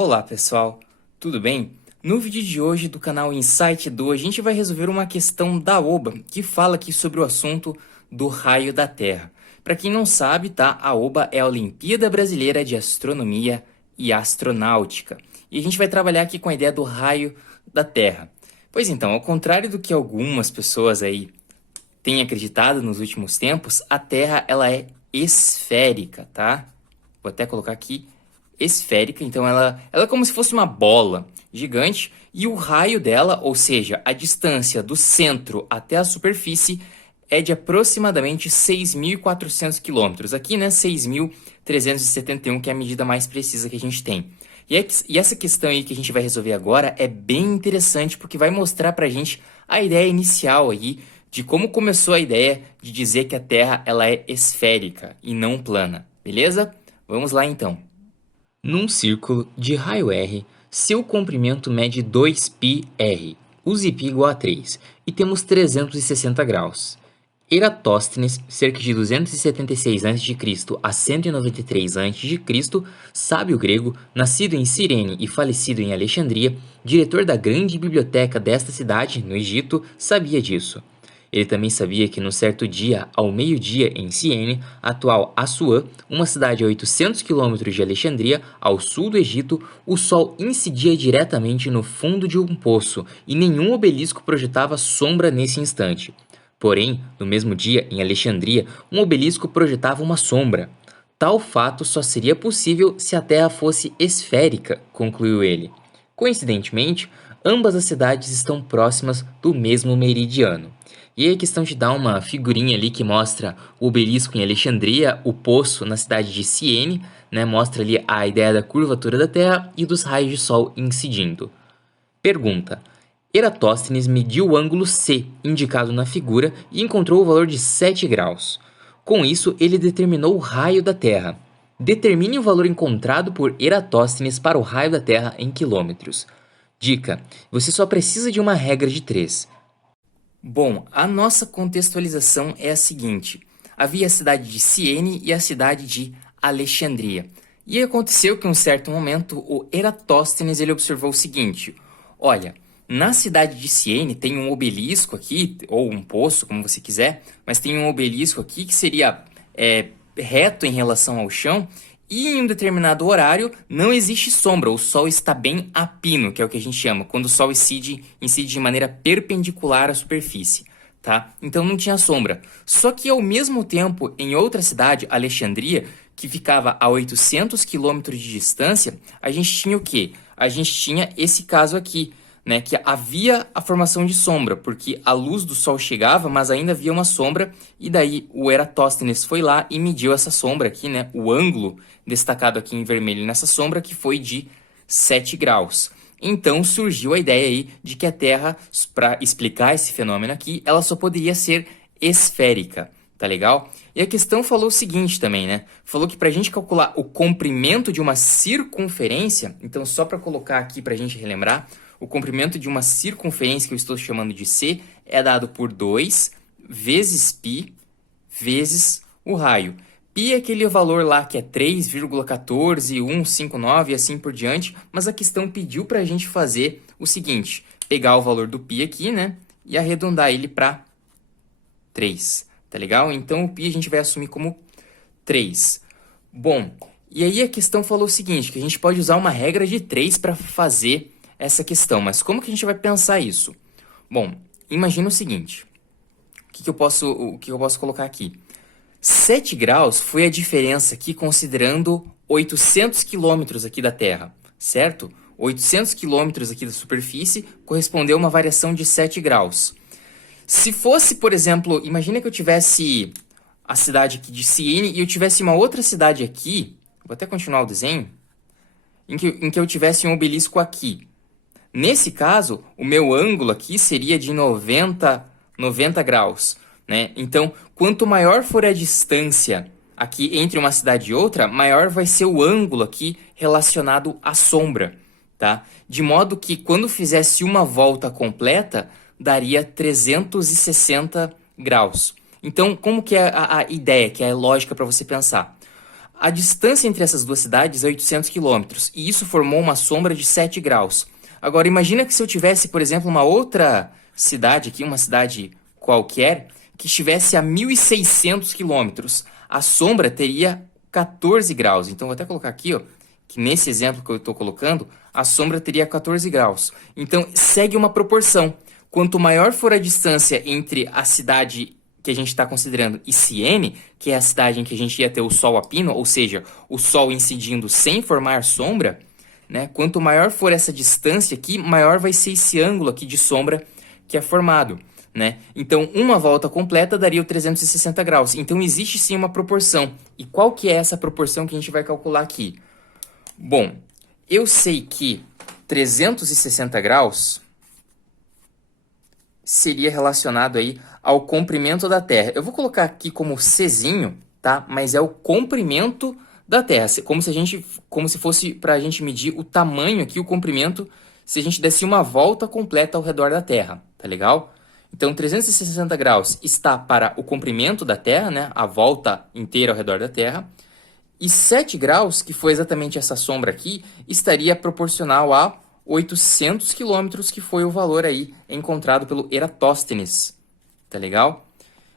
Olá pessoal, tudo bem? No vídeo de hoje do canal Insight Edu, a gente vai resolver uma questão da OBA, que fala aqui sobre o assunto do raio da Terra. Para quem não sabe, tá? A OBA é a Olimpíada Brasileira de Astronomia e Astronáutica. E a gente vai trabalhar aqui com a ideia do raio da Terra. Pois então, ao contrário do que algumas pessoas aí têm acreditado nos últimos tempos, a Terra ela é esférica, tá? Vou até colocar aqui esférica, então ela é como se fosse uma bola gigante e o raio dela, ou seja, a distância do centro até a superfície é de aproximadamente 6.400 quilômetros. Aqui, né, 6.371, que é a medida mais precisa que a gente tem. E essa questão aí que a gente vai resolver agora é bem interessante porque vai mostrar pra gente a ideia inicial aí de como começou a ideia de dizer que a Terra ela é esférica e não plana, beleza? Vamos lá então. Num círculo de raio R, seu comprimento mede 2πr, use π igual a 3, e temos 360 graus. Eratóstenes, cerca de 276 a.C. a 193 a.C., sábio grego, nascido em Cirene e falecido em Alexandria, diretor da grande biblioteca desta cidade, no Egito, sabia disso. Ele também sabia que num certo dia, ao meio-dia, em Siene, atual Assuã, uma cidade a 800 quilômetros de Alexandria, ao sul do Egito, o sol incidia diretamente no fundo de um poço e nenhum obelisco projetava sombra nesse instante. Porém, no mesmo dia, em Alexandria, um obelisco projetava uma sombra. Tal fato só seria possível se a Terra fosse esférica, concluiu ele. Coincidentemente, ambas as cidades estão próximas do mesmo meridiano. E aí a questão te dá uma figurinha ali que mostra o obelisco em Alexandria, o poço na cidade de Siene, né? Mostra ali a ideia da curvatura da Terra e dos raios de sol incidindo. Pergunta: Eratóstenes mediu o ângulo C, indicado na figura, e encontrou o valor de 7 graus. Com isso, ele determinou o raio da Terra. Determine o valor encontrado por Eratóstenes para o raio da Terra em quilômetros. Dica: você só precisa de uma regra de 3. Bom, a nossa contextualização é a seguinte: havia a cidade de Siene e a cidade de Alexandria. E aconteceu que em um certo momento o Eratóstenes ele observou o seguinte: olha, na cidade de Siene tem um obelisco aqui, ou um poço, como você quiser, mas tem um obelisco aqui que seria reto em relação ao chão, e em um determinado horário não existe sombra, o sol está bem a pino, que é o que a gente chama, quando o sol incide de maneira perpendicular à superfície, tá? Então não tinha sombra. Só que ao mesmo tempo, em outra cidade, Alexandria, que ficava a 800 quilômetros de distância, a gente tinha o quê? A gente tinha esse caso aqui, né, que havia a formação de sombra, porque a luz do sol chegava, mas ainda havia uma sombra, e daí o Eratóstenes foi lá e mediu essa sombra aqui, né, o ângulo destacado aqui em vermelho nessa sombra, que foi de 7 graus. Então surgiu a ideia aí de que a Terra, para explicar esse fenômeno aqui, ela só poderia ser esférica, tá legal? E a questão falou o seguinte também, né? Falou que para a gente calcular o comprimento de uma circunferência, então só para colocar aqui para a gente relembrar, o comprimento de uma circunferência, que eu estou chamando de C, é dado por 2 vezes π vezes o raio. Π é aquele valor lá que é 3,14159 e assim por diante, mas a questão pediu para a gente fazer o seguinte: pegar o valor do π aqui, né, e arredondar ele para 3, tá legal? Então o π a gente vai assumir como 3. Bom, e aí a questão falou o seguinte, que a gente pode usar uma regra de 3 para fazer essa questão, mas como que a gente vai pensar isso? Bom, imagina o seguinte, o que eu posso colocar aqui? 7 graus foi a diferença aqui considerando 800 quilômetros aqui da Terra, certo? 800 quilômetros aqui da superfície correspondeu a uma variação de 7 graus. Se fosse, por exemplo, imagina que eu tivesse a cidade aqui de Siene e eu tivesse uma outra cidade aqui, vou até continuar o desenho, em que eu tivesse um obelisco aqui. Nesse caso, o meu ângulo aqui seria de 90 graus, né? Então, quanto maior for a distância aqui entre uma cidade e outra, maior vai ser o ângulo aqui relacionado à sombra, tá? De modo que quando fizesse uma volta completa, daria 360 graus. Então, como que é a ideia, que é a lógica para você pensar? A distância entre essas duas cidades é 800 quilômetros, e isso formou uma sombra de 7 graus. Agora, imagina que se eu tivesse, por exemplo, uma outra cidade aqui, uma cidade qualquer, que estivesse a 1.600 quilômetros. A sombra teria 14 graus. Então, vou até colocar aqui, ó, que nesse exemplo que eu estou colocando, a sombra teria 14 graus. Então, segue uma proporção. Quanto maior for a distância entre a cidade que a gente está considerando e Siene, que é a cidade em que a gente ia ter o sol a pino, ou seja, o sol incidindo sem formar sombra, né? Quanto maior for essa distância aqui, maior vai ser esse ângulo aqui de sombra que é formado, né? Então, uma volta completa daria o 360 graus. Então, existe sim uma proporção. E qual que é essa proporção que a gente vai calcular aqui? Bom, eu sei que 360 graus seria relacionado aí ao comprimento da Terra. Eu vou colocar aqui como Czinho, tá? Mas é o comprimento da Terra, como se fosse para a gente medir o tamanho aqui, o comprimento, se a gente desse uma volta completa ao redor da Terra, tá legal? Então, 360 graus está para o comprimento da Terra, né? A volta inteira ao redor da Terra. E 7 graus, que foi exatamente essa sombra aqui, estaria proporcional a 800 quilômetros, que foi o valor aí encontrado pelo Eratóstenes. Tá legal?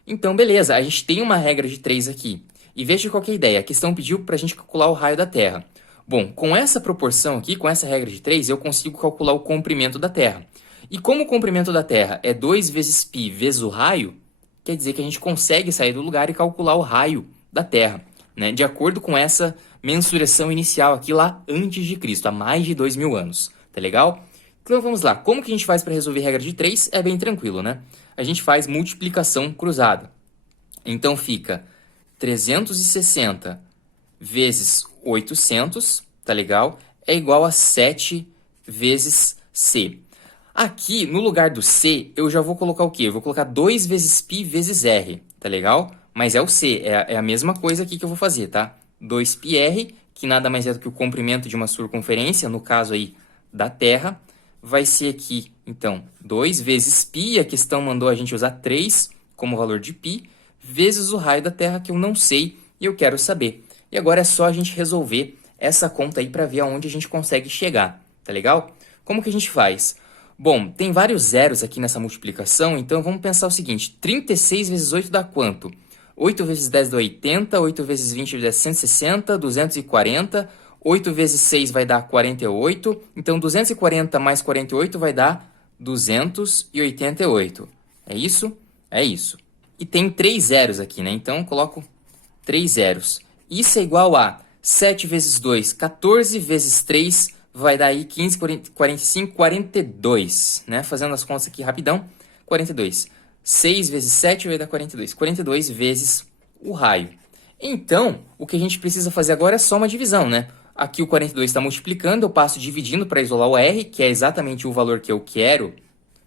Então, beleza, a gente tem uma regra de 3 aqui. E veja qual que é a ideia. A questão pediu para a gente calcular o raio da Terra. Bom, com essa proporção aqui, com essa regra de 3, eu consigo calcular o comprimento da Terra. E como o comprimento da Terra é 2 vezes π vezes o raio, quer dizer que a gente consegue sair do lugar e calcular o raio da Terra, né? De acordo com essa mensuração inicial aqui lá antes de Cristo, há mais de 2.000 anos. Tá legal? Então vamos lá. Como que a gente faz para resolver regra de 3? É bem tranquilo, né? A gente faz multiplicação cruzada. Então fica 360 vezes 800, tá legal? É igual a 7 vezes C. Aqui, no lugar do C, eu já vou colocar o quê? Eu vou colocar 2 vezes π vezes R, tá legal? Mas é o C, é a mesma coisa aqui que eu vou fazer, tá? 2πr, que nada mais é do que o comprimento de uma circunferência, no caso aí da Terra, vai ser aqui, então, 2 vezes π, a questão mandou a gente usar 3 como valor de π, vezes o raio da Terra, que eu não sei e eu quero saber. E agora é só a gente resolver essa conta aí para ver aonde a gente consegue chegar, tá legal? Como que a gente faz? Bom, tem vários zeros aqui nessa multiplicação, então vamos pensar o seguinte, 36 vezes 8 dá quanto? 8 vezes 10 dá 80, 8 vezes 20 dá 160, 240, 8 vezes 6 vai dar 48, então 240 mais 48 vai dar 288. É isso? É isso. E tem 3 zeros aqui, né? Então eu coloco 3 zeros. Isso é igual a 7 vezes 2, 14 vezes 3 vai dar aí 15, 45, 42, né? Fazendo as contas aqui rapidão, 42. 6 vezes 7 vai dar 42. 42 vezes o raio. Então, o que a gente precisa fazer agora é só uma divisão, né? Aqui o 42 está multiplicando, eu passo dividindo para isolar o R, que é exatamente o valor que eu quero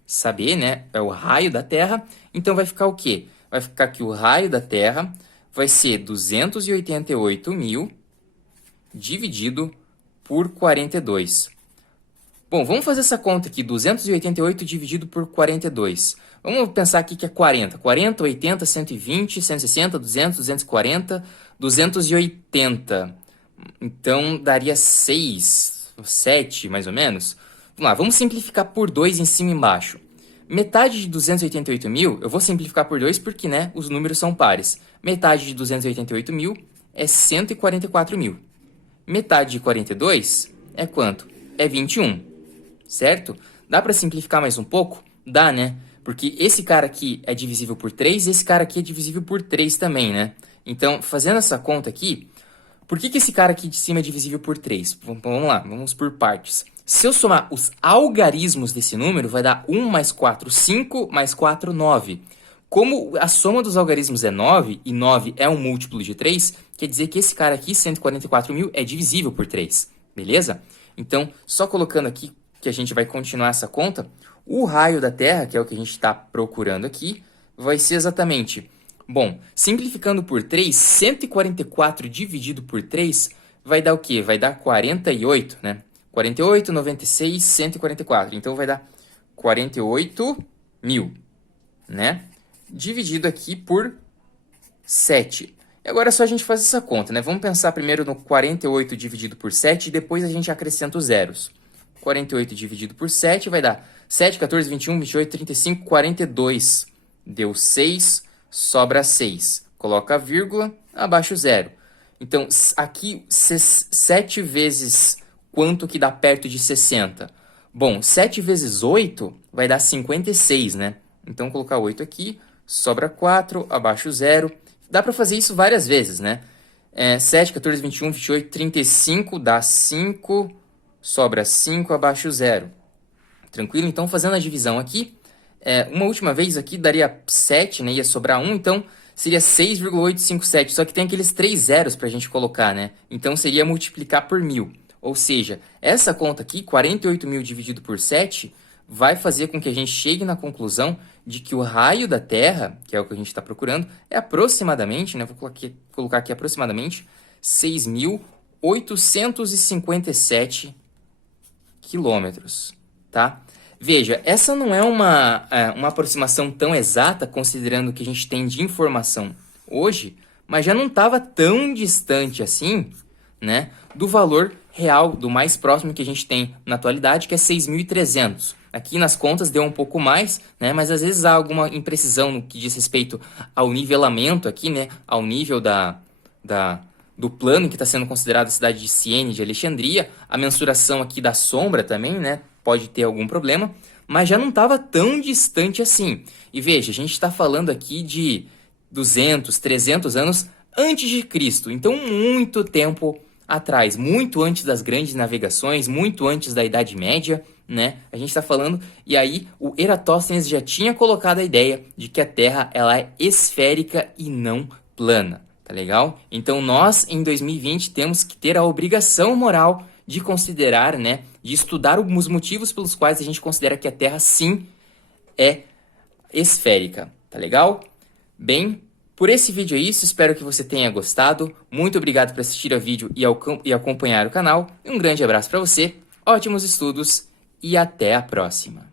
saber, né? É o raio da Terra. Então vai ficar o quê? Vai ficar que o raio da Terra vai ser 288.000 dividido por 42. Bom, vamos fazer essa conta aqui, 288 dividido por 42. Vamos pensar aqui que é 40. 40, 80, 120, 160, 200, 240, 280. Então, daria 6, 7, mais ou menos. Vamos lá, vamos simplificar por 2 em cima e embaixo. Metade de 288.000, eu vou simplificar por 2 porque, né, os números são pares. Metade de 288.000 é 144.000. Metade de 42 é quanto? É 21, certo? Dá para simplificar mais um pouco? Dá, né? Porque esse cara aqui é divisível por 3 e esse cara aqui é divisível por 3 também, né? Então, fazendo essa conta aqui, por que esse cara aqui de cima é divisível por 3? Vamos lá, vamos por partes. Se eu somar os algarismos desse número, vai dar 1 mais 4, 5, mais 4, 9. Como a soma dos algarismos é 9, e 9 é um múltiplo de 3, quer dizer que esse cara aqui, 144.000, é divisível por 3, beleza? Então, só colocando aqui que a gente vai continuar essa conta, o raio da Terra, que é o que a gente está procurando aqui, vai ser exatamente... Bom, simplificando por 3, 144 dividido por 3 vai dar o quê? Vai dar 48, né? 48, 96, 144. Então, vai dar 48.000, né? Dividido aqui por 7. E agora é só a gente fazer essa conta, né? Vamos pensar primeiro no 48 dividido por 7 e depois a gente acrescenta os zeros. 48 dividido por 7 vai dar 7, 14, 21, 28, 35, 42. Deu 6, sobra 6. Coloca a vírgula, abaixa o zero. Então, aqui, 7 vezes quanto que dá perto de 60? Bom, 7 vezes 8 vai dar 56, né? Então, colocar 8 aqui, sobra 4, abaixa o zero. Dá para fazer isso várias vezes, né? 7, 14, 21, 28, 35, dá 5, sobra 5, abaixo o zero. Tranquilo? Então, fazendo a divisão aqui, uma última vez aqui daria 7, né? Ia sobrar 1, então seria 6,857. Só que tem aqueles 3 zeros para a gente colocar, né? Então, seria multiplicar por 1000. Ou seja, essa conta aqui, 48.000 dividido por 7, vai fazer com que a gente chegue na conclusão de que o raio da Terra, que é o que a gente está procurando, é aproximadamente, né? Vou colocar aqui aproximadamente 6.857 quilômetros, tá? Veja, essa não é uma aproximação tão exata, considerando o que a gente tem de informação hoje, mas já não estava tão distante assim, né, do valor real, do mais próximo que a gente tem na atualidade, que é 6.300. Aqui nas contas deu um pouco mais, né, mas às vezes há alguma imprecisão no que diz respeito ao nivelamento aqui, né, ao nível do plano que está sendo considerado a cidade de Ciene de Alexandria, a mensuração aqui da sombra também, né, pode ter algum problema, mas já não estava tão distante assim. E veja, a gente está falando aqui de 200, 300 anos antes de Cristo, então muito tempo atrás, muito antes das grandes navegações, muito antes da Idade Média, né? A gente está falando, e aí o Eratóstenes já tinha colocado a ideia de que a Terra ela é esférica e não plana, tá legal? Então nós, em 2020, temos que ter a obrigação moral de considerar, né, de estudar os motivos pelos quais a gente considera que a Terra, sim, é esférica, tá legal? Bem, por esse vídeo é isso, espero que você tenha gostado. Muito obrigado por assistir ao vídeo e acompanhar o canal. Um grande abraço para você, ótimos estudos e até a próxima!